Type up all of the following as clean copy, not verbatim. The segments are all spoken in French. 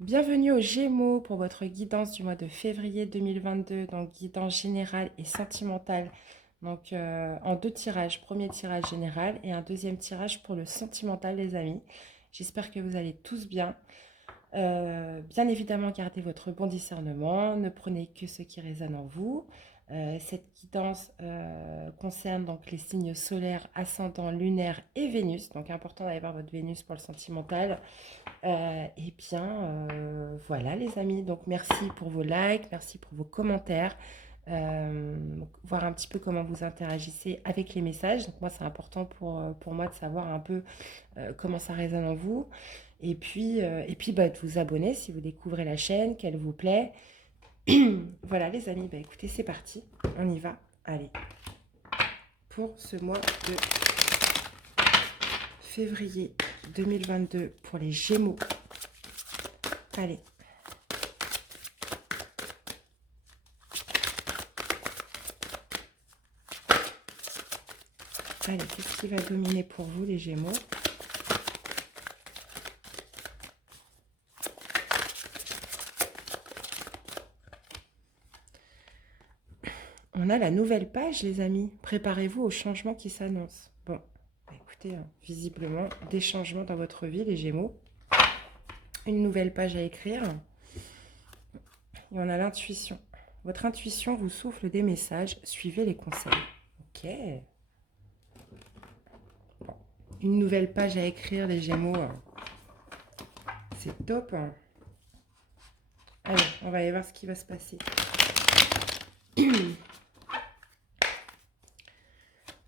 Bienvenue aux Gémeaux pour votre guidance du mois de février 2022, donc guidance générale et sentimentale. Donc en deux tirages, premier tirage général et un deuxième tirage pour le sentimental les amis. J'espère que vous allez tous bien. Bien évidemment, gardez votre bon discernement, ne prenez que ce qui résonne en vous. Cette guidance concerne donc les signes solaires, ascendant, lunaire et Vénus. Donc important d'aller voir votre Vénus pour le sentimental. Voilà les amis, donc merci pour vos likes, merci pour vos commentaires, voir un petit peu comment vous interagissez avec les messages. Donc moi c'est important pour moi de savoir un peu comment ça résonne en vous. Et puis de vous abonner si vous découvrez la chaîne, qu'elle vous plaît. Voilà les amis, écoutez c'est parti, on y va. Allez, pour ce mois de février 2022 pour les Gémeaux. Allez. Allez, qu'est-ce qui va dominer pour vous, les Gémeaux? On a la nouvelle page, les amis. Préparez-vous aux changements qui s'annoncent. Bon, écoutez, visiblement, des changements dans votre vie, les Gémeaux. Une nouvelle page à écrire. Et on a l'intuition. Votre intuition vous souffle des messages. Suivez les conseils. Ok. Bon. Une nouvelle page à écrire, les Gémeaux. C'est top. Allez, on va aller voir ce qui va se passer.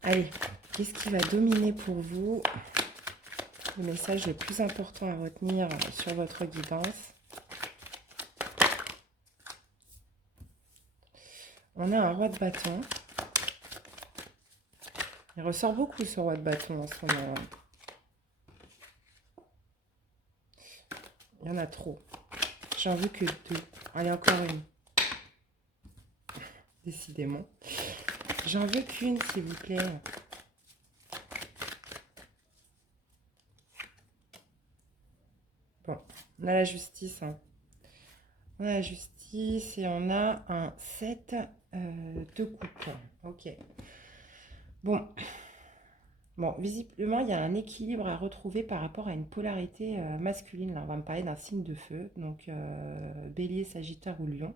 Allez, qu'est-ce qui va dominer pour vous? Le message le plus important à retenir sur votre guidance. On a un roi de bâton. Il ressort beaucoup ce roi de bâton en ce moment. Il y en a trop. J'en veux que deux. Allez, encore une. Décidément. J'en veux qu'une, s'il vous plaît. Bon, on a la justice. On a la justice et on a un 7 de coupe. Ok. Bon, visiblement, il y a un équilibre à retrouver par rapport à une polarité masculine. Là, on va me parler d'un signe de feu, donc bélier, sagittaire ou lion.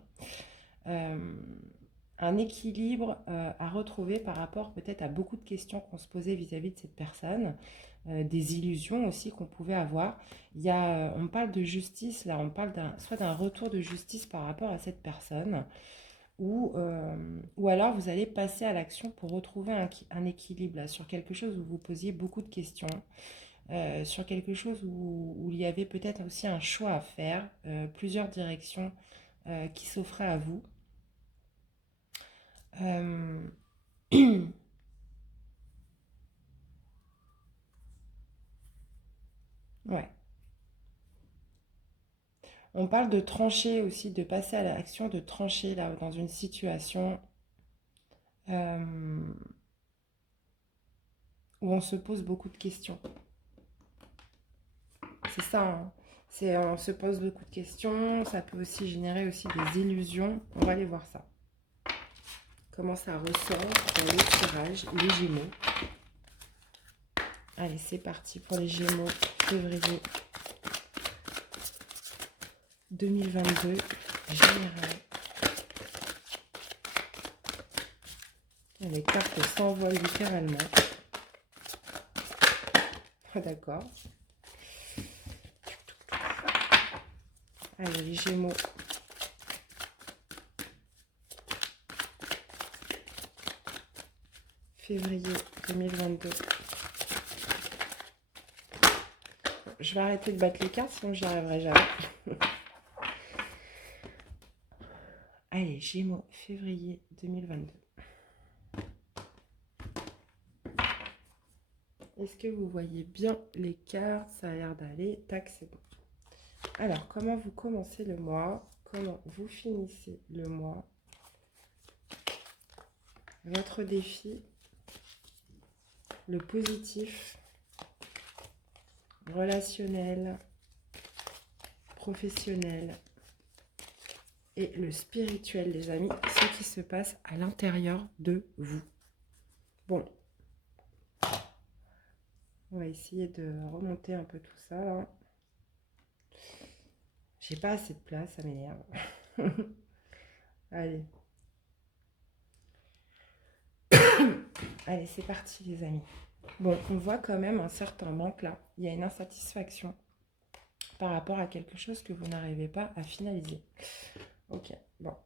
Un équilibre à retrouver par rapport peut-être à beaucoup de questions qu'on se posait vis-à-vis de cette personne, des illusions aussi qu'on pouvait avoir. On parle de justice, là, on parle soit d'un retour de justice par rapport à cette personne, ou alors vous allez passer à l'action pour retrouver un équilibre là, sur quelque chose où vous posiez beaucoup de questions, sur quelque chose où il y avait peut-être aussi un choix à faire, plusieurs directions qui s'offraient à vous. Euh, ouais. On parle de trancher aussi, de passer à l'action, de trancher là dans une situation euh, où on se pose beaucoup de questions. C'est ça, hein. On se pose beaucoup de questions, ça peut aussi générer aussi des illusions. On va aller voir ça. Comment ça ressort dans le tirage, les Gémeaux. Allez, c'est parti pour les Gémeaux, février 2022, général. Les cartes s'envolent littéralement. D'accord. Allez, les Gémeaux. Février 2022. Je vais arrêter de battre les cartes, sinon j'y arriverai jamais. Allez, Gémeaux, février 2022. Est-ce que vous voyez bien les cartes? Ça a l'air d'aller. Tac, c'est bon. Alors, comment vous commencez le mois? Comment vous finissez le mois? Votre défi, le positif, relationnel, professionnel et le spirituel, les amis, ce qui se passe à l'intérieur de vous. Bon, on va essayer de remonter un peu tout ça, là. J'ai pas assez de place, ça m'énerve. Allez. Allez, c'est parti, les amis. Bon, on voit quand même un certain manque là. Il y a une insatisfaction par rapport à quelque chose que vous n'arrivez pas à finaliser. Ok, bon.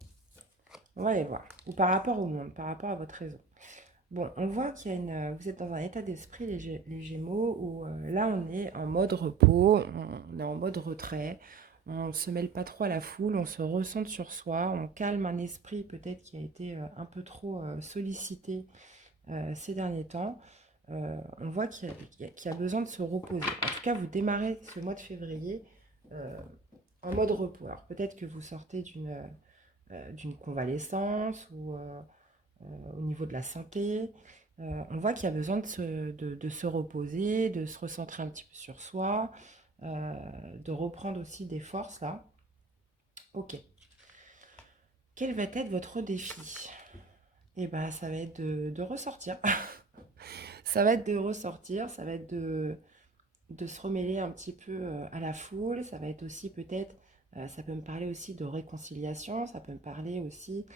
On va aller voir. Ou par rapport au monde, par rapport à votre réseau. Bon, on voit qu'il y a une... Vous êtes dans un état d'esprit, les Gémeaux, où là, on est en mode repos, on est en mode retrait, on ne se mêle pas trop à la foule, on se recentre sur soi, on calme un esprit peut-être qui a été un peu trop sollicité ces derniers temps. On voit qu'il y a besoin de se reposer. En tout cas, vous démarrez ce mois de février en mode repos. Alors peut-être que vous sortez d'une convalescence ou au niveau de la santé. On voit qu'il y a besoin de se reposer, de se recentrer un petit peu sur soi, de reprendre aussi des forces là. Ok. Quel va être votre défi? Eh bien, ça va être de ressortir. Ça va être de ressortir, ça va être de se remêler un petit peu à la foule. Ça va être aussi peut-être, ça peut me parler aussi de réconciliation, ça peut me parler aussi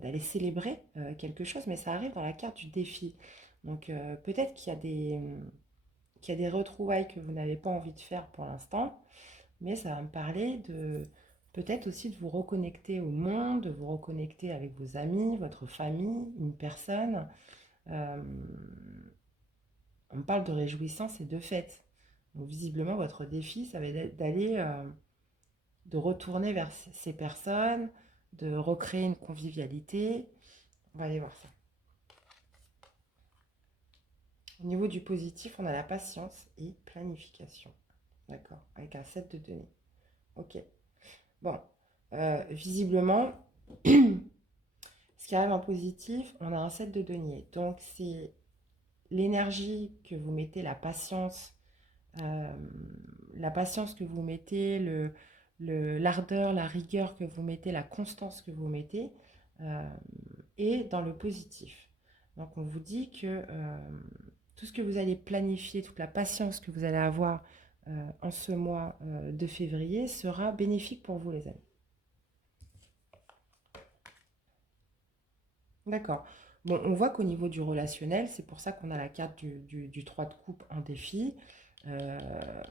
d'aller célébrer quelque chose, mais ça arrive dans la carte du défi. Donc peut-être qu'il y a des retrouvailles que vous n'avez pas envie de faire pour l'instant, mais ça va me parler de peut-être aussi de vous reconnecter au monde, de vous reconnecter avec vos amis, votre famille, une personne. Euh, on me parle de réjouissance et de fête. Donc visiblement, votre défi, ça va être d'aller, de retourner vers ces personnes, de recréer une convivialité. On va aller voir ça. Au niveau du positif, on a la patience et planification. D'accord, avec un set de données. Ok. Bon, visiblement, ce qui arrive en positif, on a un set de deniers. Donc, c'est l'énergie que vous mettez, euh, la patience que vous mettez, l'ardeur, la rigueur que vous mettez, la constance que vous mettez, et dans le positif. Donc, on vous dit que tout ce que vous allez planifier, toute la patience que vous allez avoir en ce mois de février sera bénéfique pour vous, les amis. D'accord. Bon, on voit qu'au niveau du relationnel, c'est pour ça qu'on a la carte du 3 de coupe en défi. Euh,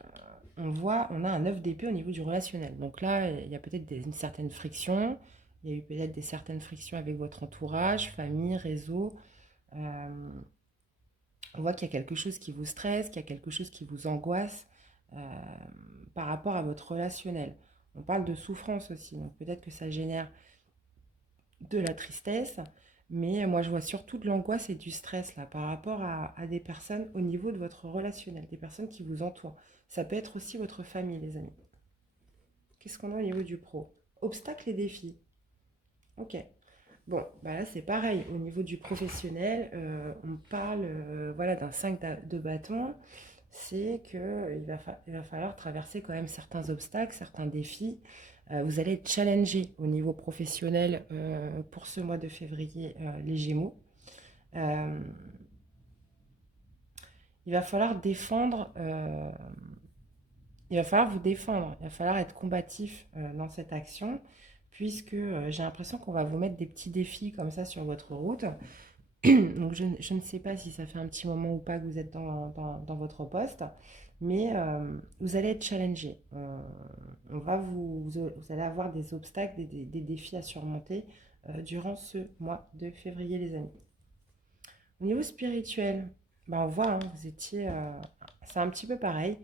on a un 9 d'épée au niveau du relationnel. Donc là, il y a peut-être une certaine friction. Il y a eu peut-être des certaines frictions avec votre entourage, famille, réseau. Euh, on voit qu'il y a quelque chose qui vous stresse, qu'il y a quelque chose qui vous angoisse euh, par rapport à votre relationnel. On parle de souffrance aussi, donc peut-être que ça génère de la tristesse, mais moi je vois surtout de l'angoisse et du stress là par rapport à des personnes au niveau de votre relationnel, des personnes qui vous entourent. Ça peut être aussi votre famille, les amis. Qu'est-ce qu'on a au niveau du pro? Obstacles et défis. Ok. Bon, bah là c'est pareil. Au niveau du professionnel, on parle voilà, d'un 5 de bâton. C'est qu'il va falloir traverser quand même certains obstacles, certains défis. Vous allez être challengé au niveau professionnel pour ce mois de février, les Gémeaux. Euh, il va falloir défendre, il va falloir vous défendre, il va falloir être combatif dans cette action, puisque j'ai l'impression qu'on va vous mettre des petits défis comme ça sur votre route. Donc je ne sais pas si ça fait un petit moment ou pas que vous êtes dans votre poste, mais vous allez être challengé. Vous allez avoir des obstacles, des défis à surmonter durant ce mois de février, les amis. Au niveau spirituel, bah on voit, hein, vous étiez... c'est un petit peu pareil.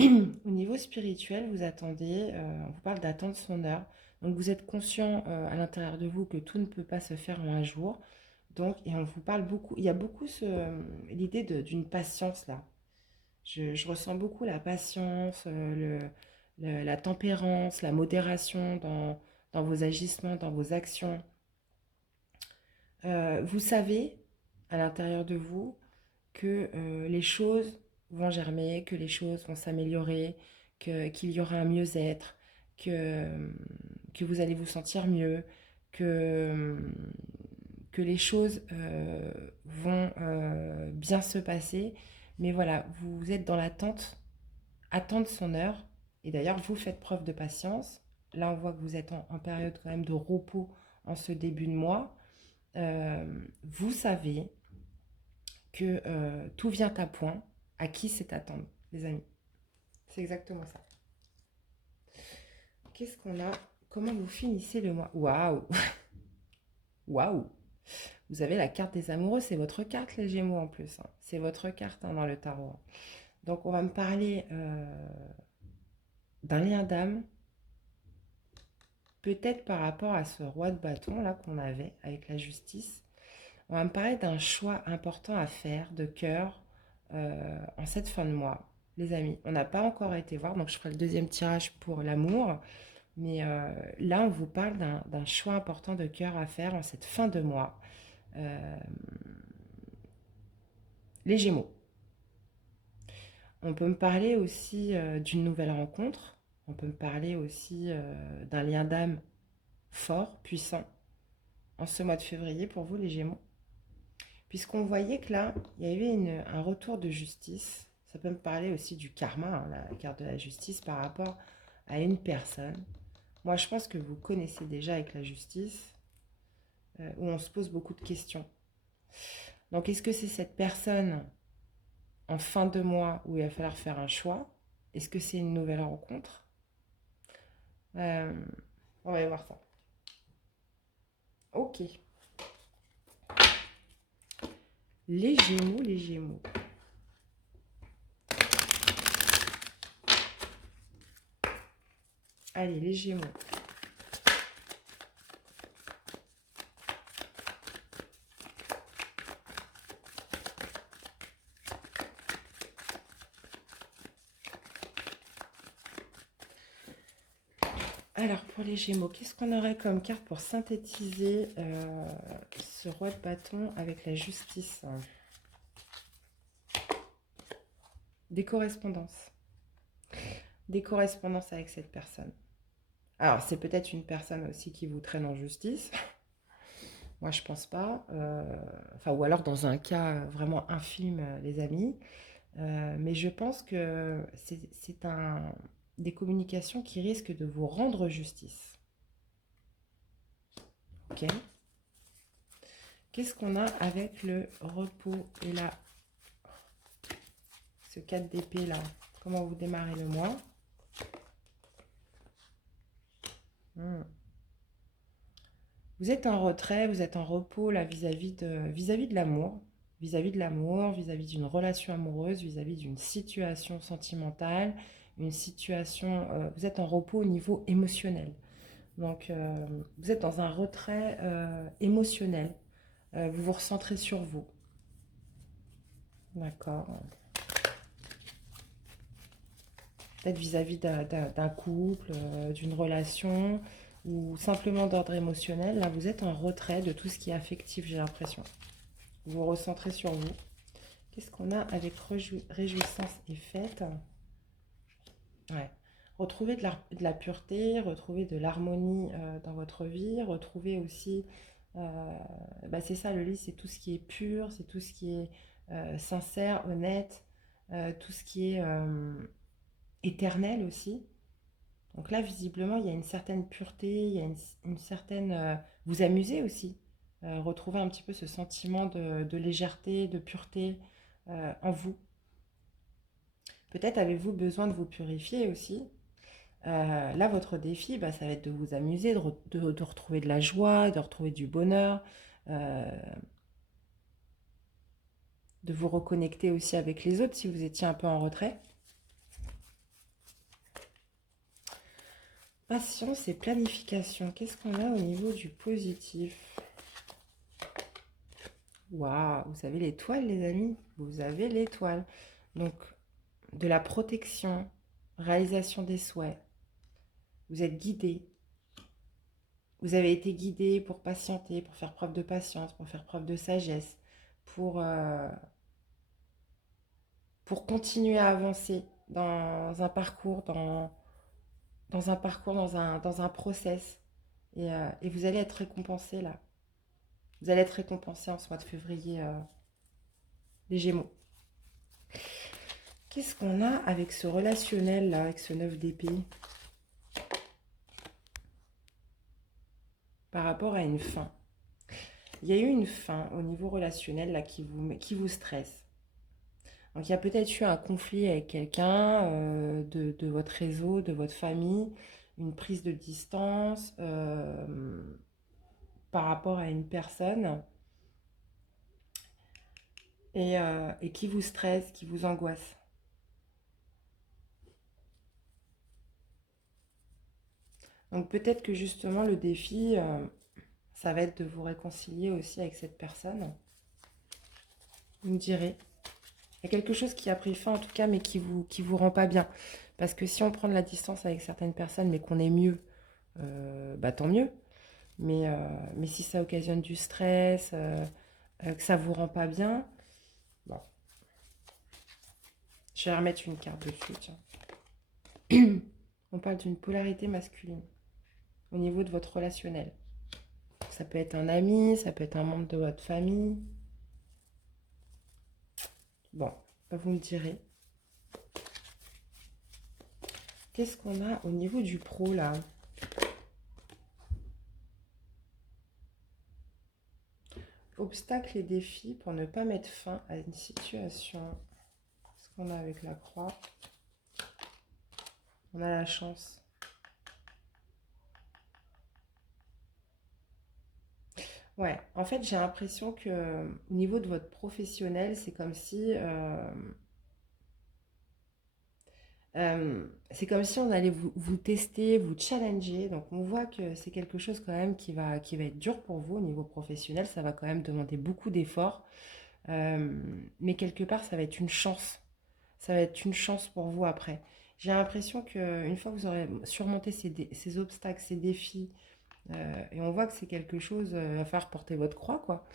Au niveau spirituel, vous attendez, on vous parle d'attendre son heure. Donc vous êtes conscient à l'intérieur de vous que tout ne peut pas se faire en un jour. Donc, et on vous parle beaucoup, il y a beaucoup l'idée d'une patience là. Je ressens beaucoup la patience, la tempérance, la modération dans vos agissements, dans vos actions. Vous savez à l'intérieur de vous que les choses vont germer, que les choses vont s'améliorer, qu'il y aura un mieux-être, que vous allez vous sentir mieux, que, que les choses vont bien se passer. Mais voilà, vous êtes dans l'attente, attendre son heure. Et d'ailleurs, vous faites preuve de patience. Là, on voit que vous êtes en période quand même de repos en ce début de mois. Vous savez que tout vient à point. À qui c'est attendre, les amis? C'est exactement ça. Qu'est-ce qu'on a? Comment vous finissez le mois? Waouh! Waouh! Vous avez la carte des amoureux, c'est votre carte, les Gémeaux en plus, hein. C'est votre carte, hein, dans le tarot. Donc, on va me parler d'un lien d'âme, peut-être par rapport à ce roi de bâton là qu'on avait avec la justice. On va me parler d'un choix important à faire de cœur en cette fin de mois. Les amis, on n'a pas encore été voir, donc je ferai le deuxième tirage pour l'amour. Mais là, on vous parle d'un choix important de cœur à faire en cette fin de mois. Euh, les Gémeaux. On peut me parler aussi d'une nouvelle rencontre. On peut me parler aussi d'un lien d'âme fort, puissant, en ce mois de février pour vous, les Gémeaux. Puisqu'on voyait que là, il y avait un retour de justice. Ça peut me parler aussi du karma, hein, la carte de la justice, par rapport à une personne. Moi, je pense que vous connaissez déjà avec la justice, où on se pose beaucoup de questions. Donc, est-ce que c'est cette personne en fin de mois où il va falloir faire un choix? Est-ce que c'est une nouvelle rencontre? Euh, on va aller voir ça. Ok. Les Gémeaux, les Gémeaux. Allez, les Gémeaux. Alors, pour les Gémeaux, qu'est-ce qu'on aurait comme carte pour synthétiser ce roi de bâton avec la justice? Des correspondances. Des correspondances avec cette personne. Alors, c'est peut-être une personne aussi qui vous traîne en justice. Moi, je pense pas. Enfin, ou alors dans un cas vraiment infime, les amis. Mais je pense que c'est des communications qui risquent de vous rendre justice. Ok. Qu'est-ce qu'on a avec le repos et là, ce 4 d'épée là? Comment vous démarrez le mois? Vous êtes en retrait, vous êtes en repos là vis-à-vis de l'amour, vis-à-vis de l'amour, vis-à-vis d'une relation amoureuse, vis-à-vis d'une situation sentimentale, une situation. Vous êtes en repos au niveau émotionnel. Donc, vous êtes dans un retrait émotionnel. Vous vous recentrez sur vous. D'accord. Peut-être vis-à-vis d'un couple, d'une relation, ou simplement d'ordre émotionnel. Là, vous êtes en retrait de tout ce qui est affectif, j'ai l'impression. Vous vous recentrez sur vous. Qu'est-ce qu'on a avec réjouissance et fête? Ouais. Retrouver de la pureté, retrouver de l'harmonie dans votre vie, retrouver aussi, bah c'est ça le lit, c'est tout ce qui est pur, c'est tout ce qui est sincère, honnête, tout ce qui est éternel aussi. Donc là, visiblement, il y a une certaine pureté, il y a une certaine... vous amusez aussi, retrouver un petit peu ce sentiment de légèreté, de pureté en vous. Peut-être avez-vous besoin de vous purifier aussi. Là, votre défi, bah, ça va être de vous amuser, de retrouver de la joie, de retrouver du bonheur, euh, de vous reconnecter aussi avec les autres si vous étiez un peu en retrait. Patience et planification. Qu'est-ce qu'on a au niveau du positif? Waouh, vous avez l'étoile, les amis. Vous avez l'étoile. Donc, de la protection, réalisation des souhaits. Vous êtes guidé. Vous avez été guidé pour patienter, pour faire preuve de patience, pour faire preuve de sagesse, pour continuer à avancer dans un parcours, dans un parcours, dans un process. Et vous allez être récompensé là. Vous allez être récompensé en ce mois de février, les Gémeaux. Qu'est-ce qu'on a avec ce relationnel là, avec ce 9 d'épée par rapport à une fin? Il y a eu une fin au niveau relationnel là qui vous stresse. Donc il y a peut-être eu un conflit avec quelqu'un de votre réseau, de votre famille, une prise de distance par rapport à une personne et qui vous stresse, qui vous angoisse. Donc peut-être que justement le défi, ça va être de vous réconcilier aussi avec cette personne. Vous me direz. Il y a quelque chose qui a pris fin en tout cas, mais qui vous rend pas bien. Parce que si on prend de la distance avec certaines personnes, mais qu'on est mieux, bah tant mieux. Mais si ça occasionne du stress, que ça vous rend pas bien, bon, je vais remettre une carte dessus, tiens. On parle d'une polarité masculine au niveau de votre relationnel. Ça peut être un ami, ça peut être un membre de votre famille. Bon, bah, vous me direz. Qu'est-ce qu'on a au niveau du pro là? Obstacles et défis pour ne pas mettre fin à une situation. Ce qu'on a avec la croix. On a la chance. Ouais, en fait, j'ai l'impression que au niveau de votre professionnel, c'est comme si on allait vous tester, vous challenger. Donc, on voit que c'est quelque chose quand même qui va être dur pour vous au niveau professionnel. Ça va quand même demander beaucoup d'efforts. Euh, mais quelque part, ça va être une chance. Ça va être une chance pour vous après. J'ai l'impression qu'une fois que vous aurez surmonté ces obstacles, ces défis, et on voit que c'est quelque chose, il va falloir porter votre croix, quoi.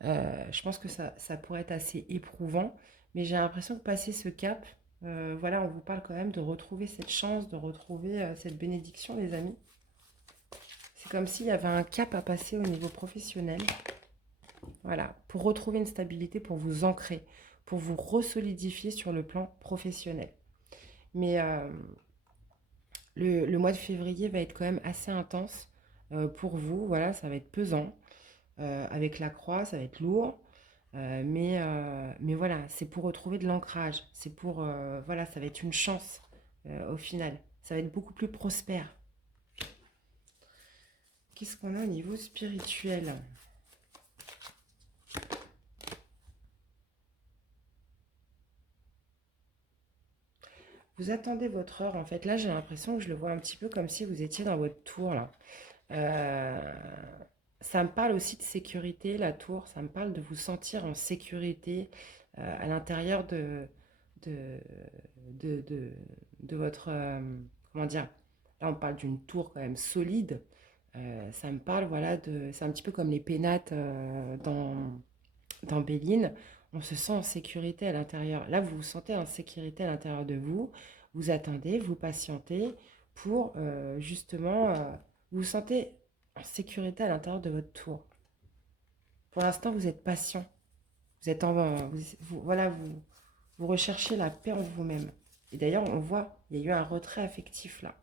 Je pense que ça pourrait être assez éprouvant, mais j'ai l'impression que passer ce cap, voilà, on vous parle quand même de retrouver cette chance, de retrouver cette bénédiction, les amis. C'est comme s'il y avait un cap à passer au niveau professionnel, voilà, pour retrouver une stabilité, pour vous ancrer, pour vous resolidifier sur le plan professionnel. Mais le mois de février va être quand même assez intense pour vous, voilà, ça va être pesant. Avec la croix, ça va être lourd. Mais voilà, c'est pour retrouver de l'ancrage. C'est pour, voilà, ça va être une chance au final. Ça va être beaucoup plus prospère. Qu'est-ce qu'on a au niveau spirituel? Vous attendez votre heure. En fait, là, j'ai l'impression que je le vois un petit peu comme si vous étiez dans votre tour, là. Euh, Ça me parle aussi de sécurité, la tour. Ça me parle de vous sentir en sécurité à l'intérieur de, de, de votre... comment dire? Là, on parle d'une tour quand même solide. Ça me parle, voilà, c'est un petit peu comme les pénates dans Béline. On se sent en sécurité à l'intérieur. Là, vous vous sentez en sécurité à l'intérieur de vous. Vous attendez, vous patientez pour justement... vous vous sentez en sécurité à l'intérieur de votre tour. Pour l'instant, vous êtes patient. Vous êtes voilà, vous recherchez la paix en vous-même. Et d'ailleurs, on voit, il y a eu un retrait affectif là.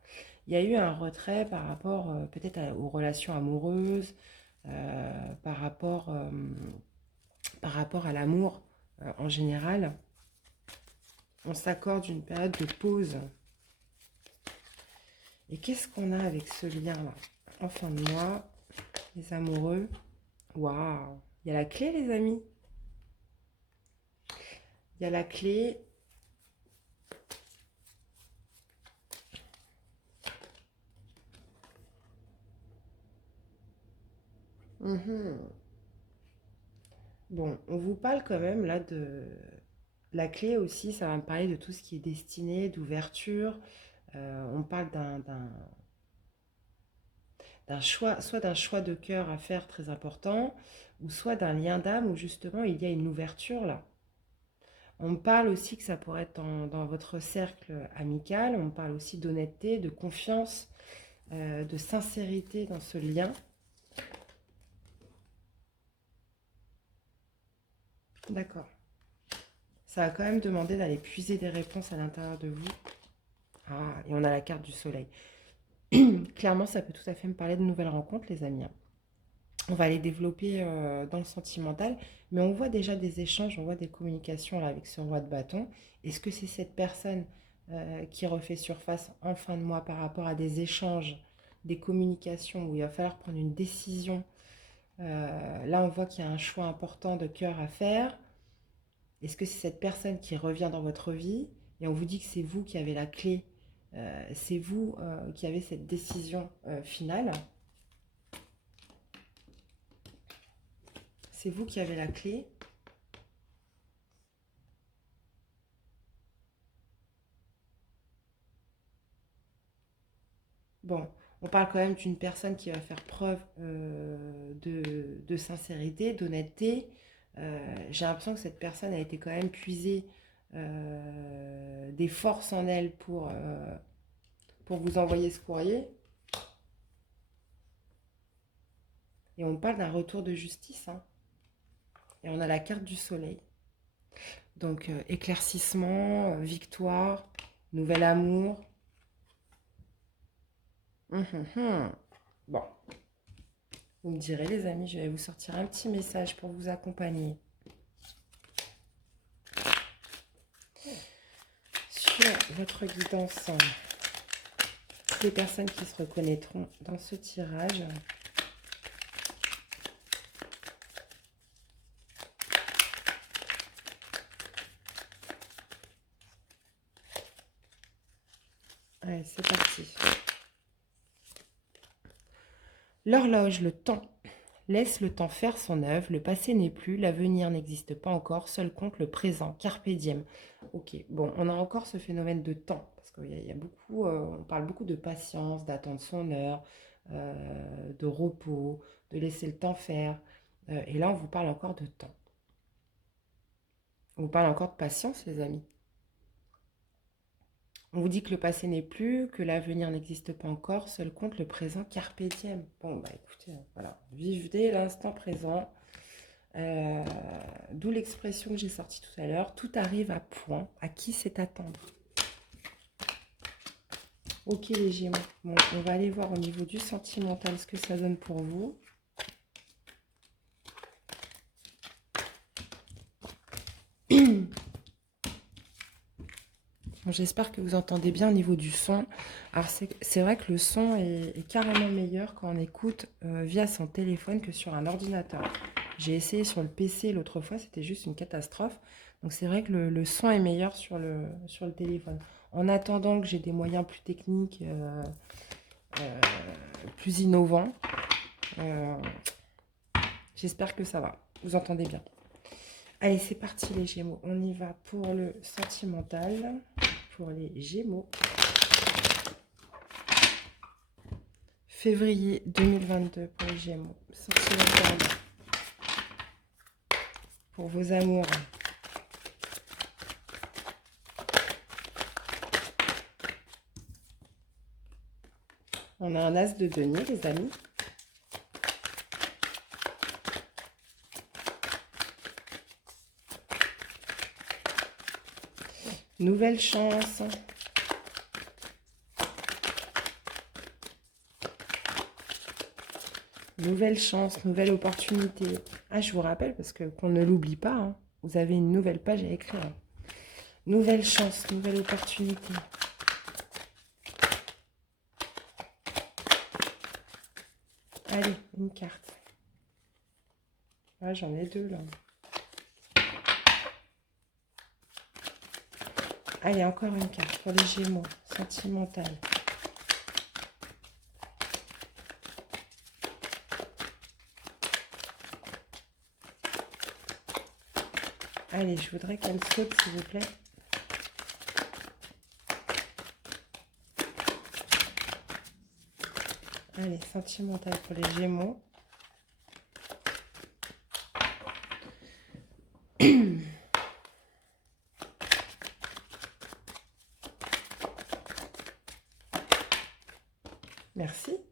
Il y a eu un retrait par rapport peut-être aux relations amoureuses, par rapport à l'amour en général. On s'accorde une période de pause. Et qu'est-ce qu'on a avec ce lien-là? En fin de mois, les amoureux. Waouh! Il y a la clé, les amis. Il y a la clé. Mhm. Bon, on vous parle quand même là de la clé aussi, ça va me parler de tout ce qui est destiné, d'ouverture. On parle d'un choix, soit d'un choix de cœur à faire très important, ou soit d'un lien d'âme où justement il y a une ouverture là. On me parle aussi que ça pourrait être dans votre cercle amical. On me parle aussi d'honnêteté, de confiance, de sincérité dans ce lien. D'accord. Ça va quand même demander d'aller puiser des réponses à l'intérieur de vous. Ah, et on a la carte du soleil. Clairement, ça peut tout à fait me parler de nouvelles rencontres, les amis, hein. On va les développer dans le sentimental, mais on voit déjà des échanges, on voit des communications là, avec ce roi de bâton. Est-ce que c'est cette personne qui refait surface en fin de mois par rapport à des échanges, des communications où il va falloir prendre une décision? Là, on voit qu'il y a un choix important de cœur à faire. Est-ce que c'est cette personne qui revient dans votre vie et on vous dit que c'est vous qui avez la clé, c'est vous qui avez cette décision finale? C'est vous qui avez la clé. Bon, on parle quand même d'une personne qui va faire preuve de sincérité, d'honnêteté. J'ai l'impression que cette personne a été quand même puiser des forces en elle pour vous envoyer ce courrier. Et on parle d'un retour de justice, hein. Et on a la carte du soleil. Donc, éclaircissement, victoire, nouvel amour. Bon, vous me direz, les amis, je vais vous sortir un petit message pour vous accompagner sur votre guidance. Toutes les personnes qui se reconnaîtront dans ce tirage. Allez, c'est parti. L'horloge, le temps. Laisse le temps faire son œuvre. Le passé n'est plus, l'avenir n'existe pas encore. Seul compte le présent. Carpe diem. Ok, bon, on a encore ce phénomène de temps. Parce qu'il y a beaucoup, on parle beaucoup de patience, d'attendre son heure, de repos, de laisser le temps faire. Et là, on vous parle encore de temps. On vous parle encore de patience, les amis. On vous dit que le passé n'est plus, que l'avenir n'existe pas encore, seul compte le présent, carpe diem. Bon, bah écoutez, voilà, vivez l'instant présent. D'où l'expression que j'ai sortie tout à l'heure, tout arrive à point, à qui c'est attendre. Ok les Gémeaux, bon, on va aller voir au niveau du sentimental ce que ça donne pour vous. Bon, j'espère que vous entendez bien au niveau du son. Alors c'est vrai que le son est carrément meilleur quand on écoute via son téléphone que sur un ordinateur. J'ai essayé sur le PC l'autre fois, c'était juste une catastrophe. Donc c'est vrai que le son est meilleur sur le téléphone. En attendant que j'ai des moyens plus techniques, plus innovants, j'espère que ça va. Vous entendez bien. Allez, c'est parti les Gémeaux. On y va pour le sentimental, pour les Gémeaux. Février 2022 pour les Gémeaux. Sentimental. Pour vos amours. On a un as de denier, les amis. Nouvelle chance. Nouvelle chance, nouvelle opportunité. Ah, je vous rappelle, parce que qu'on ne l'oublie pas, hein, vous avez une nouvelle page à écrire. Nouvelle chance, nouvelle opportunité. Allez, une carte. Ah, j'en ai deux, là. Allez, encore une carte pour les Gémeaux. Sentimental. Allez, je voudrais qu'elle saute, s'il vous plaît. Allez, sentimental pour les Gémeaux. Merci.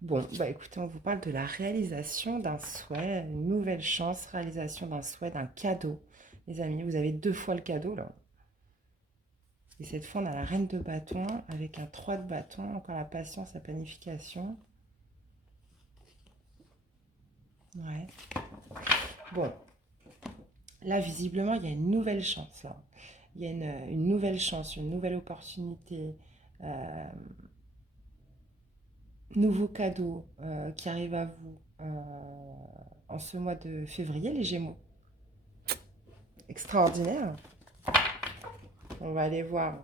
Bon, bah écoutez, on vous parle de la réalisation d'un souhait, une nouvelle chance, réalisation d'un souhait, d'un cadeau. Les amis, vous avez 2 fois le cadeau là. Et cette fois, on a la reine de bâton avec un 3 de bâton, encore la patience, la planification. Ouais. Bon, là, visiblement, il y a une nouvelle chance. Là. Il y a une nouvelle chance, une nouvelle opportunité, nouveau cadeau qui arrive à vous en ce mois de février, les Gémeaux. Extraordinaire. On va aller voir.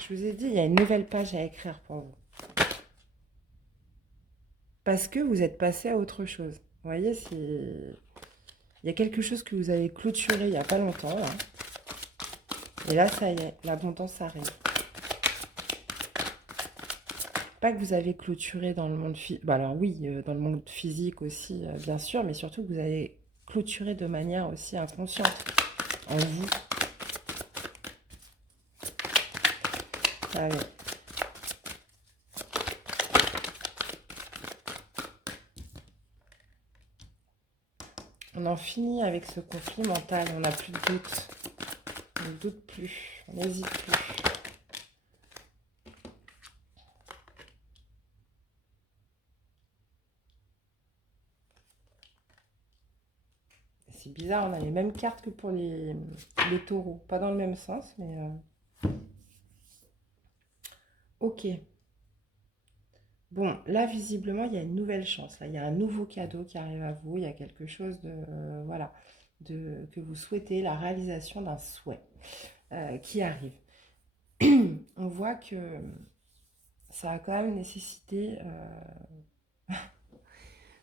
Je vous ai dit, il y a une nouvelle page à écrire pour vous. Parce que vous êtes passé à autre chose. Vous voyez, il y a quelque chose que vous avez clôturé il n'y a pas longtemps. Là. Et là, ça y est, l'abondance arrive. Pas que vous avez clôturé dans le monde physique. Bah alors oui, dans le monde physique aussi, bien sûr, mais surtout que vous avez clôturé de manière aussi inconsciente en vous. Allez. On en finit avec ce conflit mental, on n'a plus de doute. On ne doute plus, on n'hésite plus. C'est bizarre, on a les mêmes cartes que pour les taureaux. Pas dans le même sens, mais... Ok. Bon, là, visiblement, il y a une nouvelle chance. Là, il y a un nouveau cadeau qui arrive à vous. Il y a quelque chose de... voilà. Que vous souhaitez, la réalisation d'un souhait qui arrive. On voit que ça a quand même nécessité...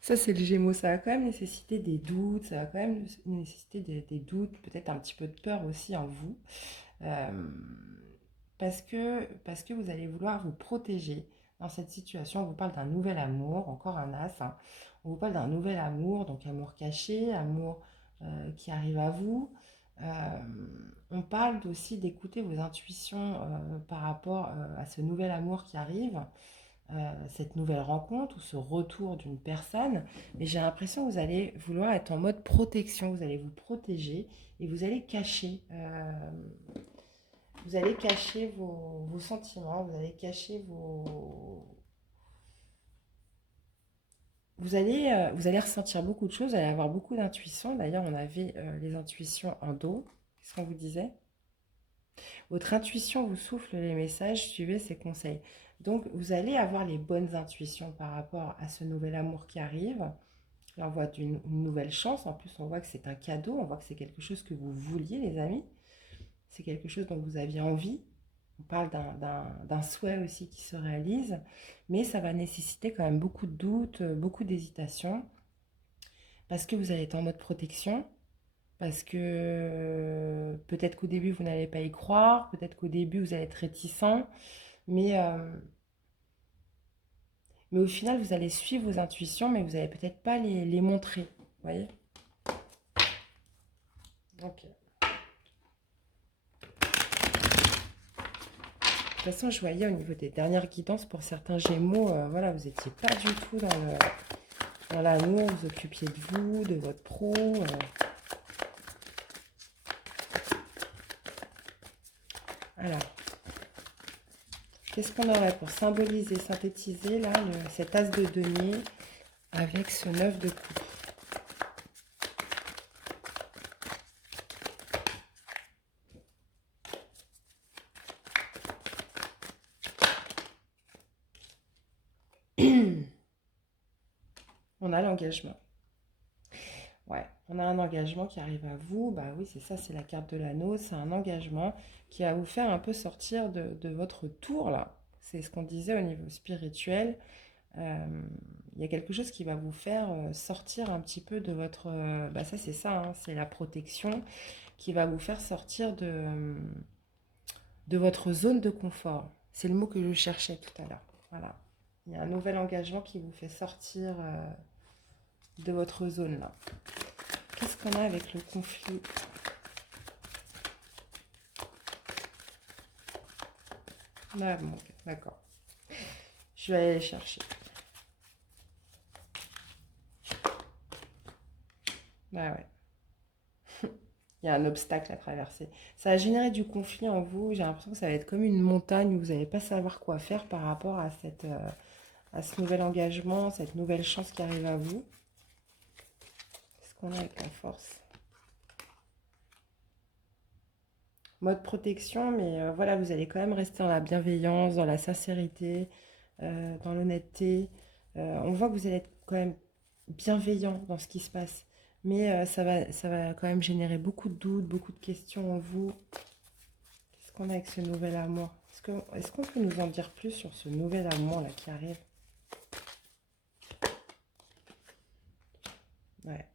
ça, c'est le Gémeaux. Ça a quand même nécessité des doutes. Ça a quand même nécessité des doutes. Peut-être un petit peu de peur aussi en vous. Parce que vous allez vouloir vous protéger dans cette situation. On vous parle d'un nouvel amour, encore un as. Hein. On vous parle d'un nouvel amour, donc amour caché, amour qui arrive à vous. On parle aussi d'écouter vos intuitions par rapport à ce nouvel amour qui arrive, cette nouvelle rencontre ou ce retour d'une personne. Mais j'ai l'impression que vous allez vouloir être en mode protection, vous allez vous protéger et vous allez cacher. Vous allez cacher vos sentiments, vous allez cacher vos... vous allez ressentir beaucoup de choses, vous allez avoir beaucoup d'intuitions. D'ailleurs, on avait les intuitions en dos. Qu'est-ce qu'on vous disait? Votre intuition vous souffle les messages, suivez ses conseils. Donc, vous allez avoir les bonnes intuitions par rapport à ce nouvel amour qui arrive. Là, on voit une nouvelle chance. En plus, on voit que c'est un cadeau. On voit que c'est quelque chose que vous vouliez, les amis. C'est quelque chose dont vous aviez envie. On parle d'un souhait aussi qui se réalise, mais ça va nécessiter quand même beaucoup de doutes, beaucoup d'hésitation, parce que vous allez être en mode protection, parce que peut-être qu'au début vous n'allez pas y croire, peut-être qu'au début vous allez être réticent, mais, euh, mais au final vous allez suivre vos intuitions, mais vous n'allez peut-être pas les montrer, vous voyez? Ok. De toute façon, je voyais au niveau des dernières guidances pour certains Gémeaux, voilà, vous n'étiez pas du tout dans l'amour, vous occupiez de vous, de votre pro. Alors, qu'est-ce qu'on aurait pour symboliser, synthétiser là, cet as de denier avec ce 9 de coupe? On a l'engagement. Ouais, on a un engagement qui arrive à vous. Bah oui, c'est ça, c'est la carte de l'anneau. C'est un engagement qui va vous faire un peu sortir de votre tour là. C'est ce qu'on disait au niveau spirituel. Il y a quelque chose qui va vous faire sortir un petit peu de votre... bah ça, c'est ça, hein, c'est la protection qui va vous faire sortir de votre zone de confort. C'est le mot que je cherchais tout à l'heure. Voilà. Il y a un nouvel engagement qui vous fait sortir de votre zone là. Qu'est-ce qu'on a avec le conflit? Ah, bon, ok, d'accord. Je vais aller les chercher. Ah ouais. Il y a un obstacle à traverser. Ça a généré du conflit en vous. J'ai l'impression que ça va être comme une montagne où vous n'allez pas savoir quoi faire par rapport à à ce nouvel engagement, cette nouvelle chance qui arrive à vous. Qu'est-ce qu'on a avec la force? Mode protection, mais voilà, vous allez quand même rester dans la bienveillance, dans la sincérité, dans l'honnêteté. On voit que vous allez être quand même bienveillant dans ce qui se passe. Mais ça va quand même générer beaucoup de doutes, beaucoup de questions en vous. Qu'est-ce qu'on a avec ce nouvel amour? Est-ce qu'on peut nous en dire plus sur ce nouvel amour là qui arrive? Ouais.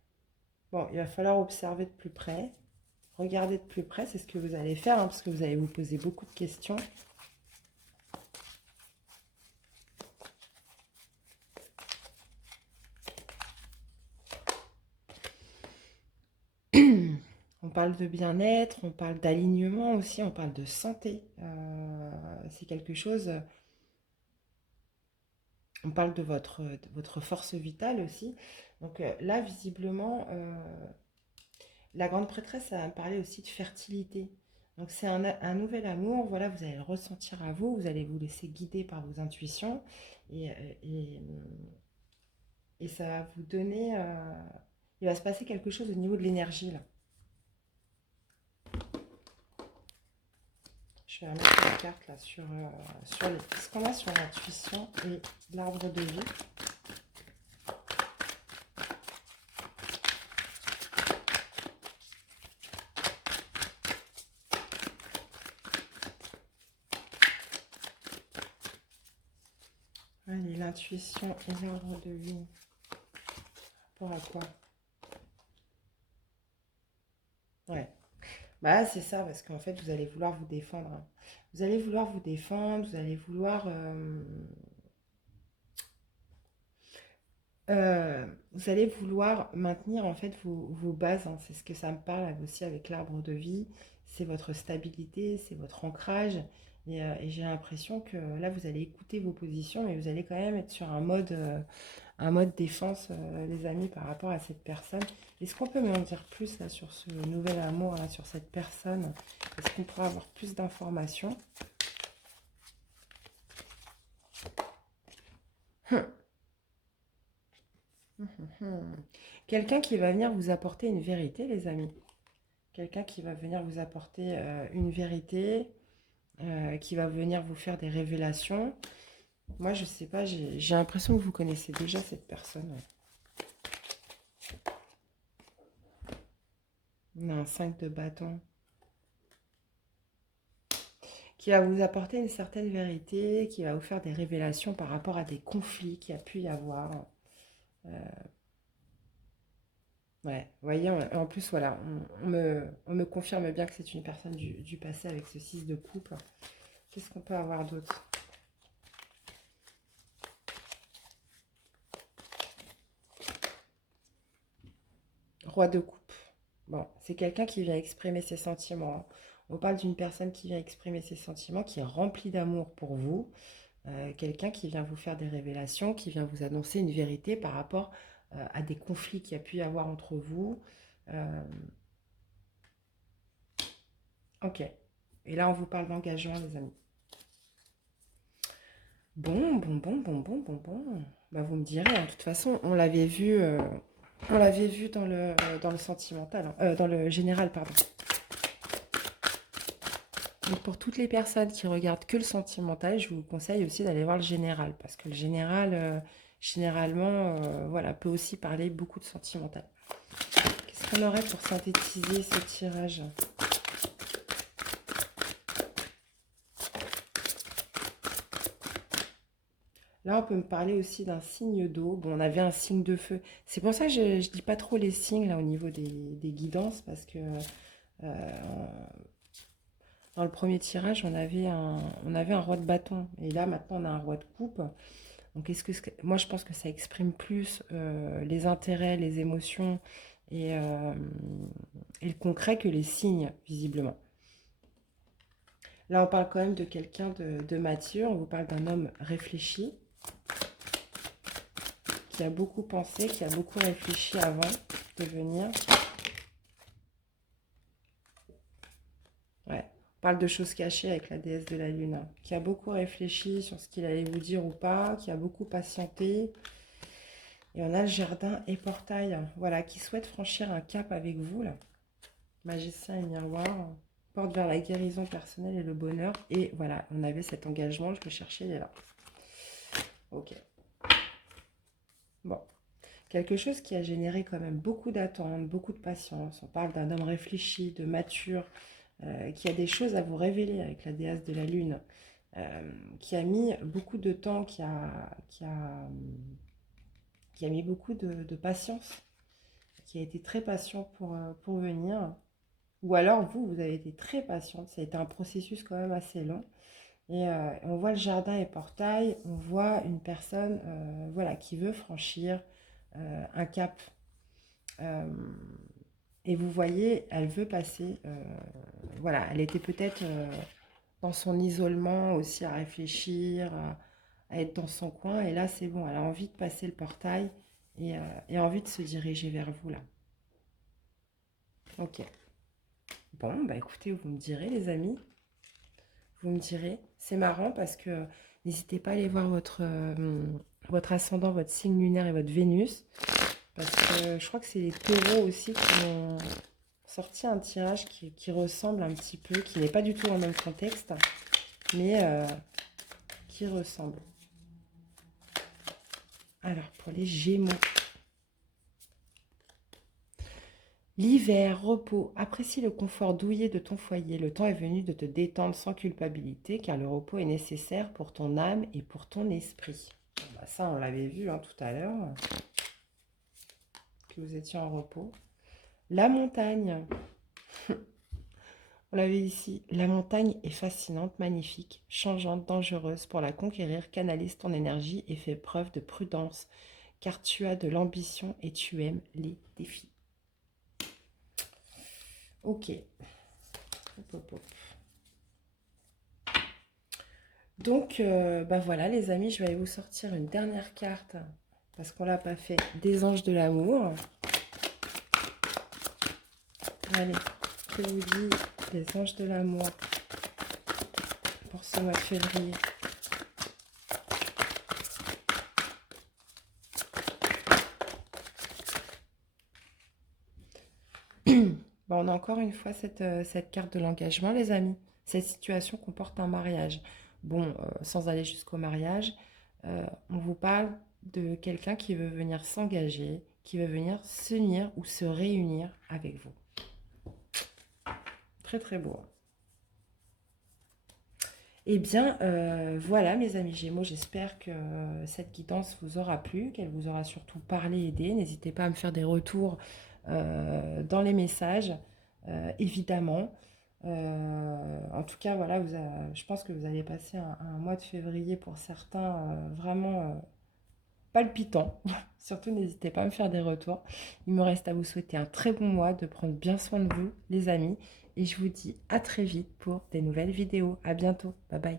Bon, il va falloir observer de plus près. Regardez de plus près, c'est ce que vous allez faire, hein, parce que vous allez vous poser beaucoup de questions. On parle de bien-être, on parle d'alignement aussi, on parle de santé. C'est quelque chose. On parle de votre force vitale aussi. Donc là, visiblement, la grande prêtresse, ça va me parler aussi de fertilité. Donc c'est un nouvel amour, voilà, vous allez le ressentir à vous, vous allez vous laisser guider par vos intuitions et, euh, et, et ça va vous donner... il va se passer quelque chose au niveau de l'énergie là. Je vais remettre la carte là sur ce qu'on a sur l'intuition et l'arbre de vie. Allez, l'intuition et l'arbre de vie. Pour à quoi? Ouais. Bah c'est ça, parce qu'en fait, vous allez vouloir vous défendre, hein. Vous allez vouloir vous défendre, vous allez vouloir... vous allez vouloir maintenir en fait vos bases, hein. C'est ce que ça me parle aussi avec l'arbre de vie. C'est votre stabilité, c'est votre ancrage. Et j'ai l'impression que là, vous allez écouter vos positions, mais vous allez quand même être sur un mode défense, les amis, par rapport à cette personne. Est-ce qu'on peut m'en dire plus là sur ce nouvel amour, là, sur cette personne? Est-ce qu'on pourra avoir plus d'informations? Quelqu'un qui va venir vous apporter une vérité, les amis. Quelqu'un qui va venir vous apporter une vérité, qui va venir vous faire des révélations. Moi, je sais pas, j'ai l'impression que vous connaissez déjà cette personne. Ouais. On a un 5 de bâton. Qui va vous apporter une certaine vérité, qui va vous faire des révélations par rapport à des conflits qu'il y a pu y avoir. Ouais, vous voyez, en plus, voilà, on me confirme bien que c'est une personne du passé avec ce 6 de coupe. Qu'est-ce qu'on peut avoir d'autre? Roi de coupe. Bon, c'est quelqu'un qui vient exprimer ses sentiments, hein. On parle d'une personne qui vient exprimer ses sentiments, qui est remplie d'amour pour vous. Quelqu'un qui vient vous faire des révélations, qui vient vous annoncer une vérité par rapport à des conflits qu'il y a pu y avoir entre vous. Euh, ok. Et là, on vous parle d'engagement, les amis. Bon. Bah, vous me direz, hein. De toute façon, on l'avait vu dans le sentimental, hein. Dans le général, pardon. Donc pour toutes les personnes qui regardent que le sentimental, je vous conseille aussi d'aller voir le général, parce que le général, généralement, voilà, peut aussi parler beaucoup de sentimental. Qu'est-ce qu'on aurait pour synthétiser ce tirage? Là, on peut me parler aussi d'un signe d'eau. Bon, on avait un signe de feu. C'est pour ça que je ne dis pas trop les signes là au niveau des guidances, parce que dans le premier tirage, on avait un roi de bâton. Et là, maintenant, on a un roi de coupe. Donc, moi, je pense que ça exprime plus les intérêts, les émotions et, euh, et le concret que les signes, visiblement. Là, on parle quand même de quelqu'un de mature. On vous parle d'un homme réfléchi, qui a beaucoup pensé, qui a beaucoup réfléchi avant de venir. Ouais, on parle de choses cachées avec la déesse de la lune, hein, qui a beaucoup réfléchi sur ce qu'il allait vous dire ou pas, qui a beaucoup patienté. Et on a le jardin et portail, hein, voilà, qui souhaite franchir un cap avec vous, là. Magicien et miroir, porte vers la guérison personnelle et le bonheur. Et voilà, on avait cet engagement, je le cherchais, il est là. Ok. Bon. Quelque chose qui a généré quand même beaucoup d'attentes, beaucoup de patience. On parle d'un homme réfléchi, de mature, qui a des choses à vous révéler avec la déesse de la lune, qui a mis beaucoup de temps, qui a mis beaucoup de patience, qui a été très patient pour venir. Ou alors vous avez été très patiente, ça a été un processus quand même assez long. Et on voit le jardin et portail, on voit une personne voilà, qui veut franchir un cap. Euh, et vous voyez, elle veut passer, voilà, elle était peut-être dans son isolement aussi à réfléchir, à être dans son coin. Et là, c'est bon, elle a envie de passer le portail et envie de se diriger vers vous là. Ok. Bon, bah écoutez, vous me direz les amis, vous me direz. C'est marrant parce que n'hésitez pas à aller voir votre ascendant, votre signe lunaire et votre Vénus. Parce que je crois que c'est les taureaux aussi qui ont sorti un tirage qui ressemble un petit peu, qui n'est pas du tout dans le même contexte, mais qui ressemble. Alors, pour les Gémeaux. L'hiver, repos, apprécie le confort douillet de ton foyer. Le temps est venu de te détendre sans culpabilité, car le repos est nécessaire pour ton âme et pour ton esprit. Bon, bah ça, on l'avait vu hein, tout à l'heure, que vous étiez en repos. La montagne. On l'avait ici. La montagne est fascinante, magnifique, changeante, dangereuse. Pour la conquérir, canalise ton énergie et fais preuve de prudence, car tu as de l'ambition et tu aimes les défis. Ok. Hop, hop, hop. Donc, bah voilà les amis, je vais aller vous sortir une dernière carte, parce qu'on l'a pas fait, des anges de l'amour. Allez, que vous dit les anges de l'amour pour ce mois de février? Bon, on a encore une fois cette carte de l'engagement, les amis. Cette situation comporte un mariage. Bon, sans aller jusqu'au mariage, on vous parle de quelqu'un qui veut venir s'engager, qui veut venir s'unir ou se réunir avec vous. Très, très beau. Eh bien, voilà mes amis Gémeaux, j'espère que cette guidance vous aura plu, qu'elle vous aura surtout parlé, aidé. N'hésitez pas à me faire des retours dans les messages, évidemment. En tout cas, voilà, je pense que vous allez passer un mois de février pour certains vraiment palpitant. Surtout, n'hésitez pas à me faire des retours. Il me reste à vous souhaiter un très bon mois, de prendre bien soin de vous, les amis. Et je vous dis à très vite pour des nouvelles vidéos. À bientôt. Bye bye.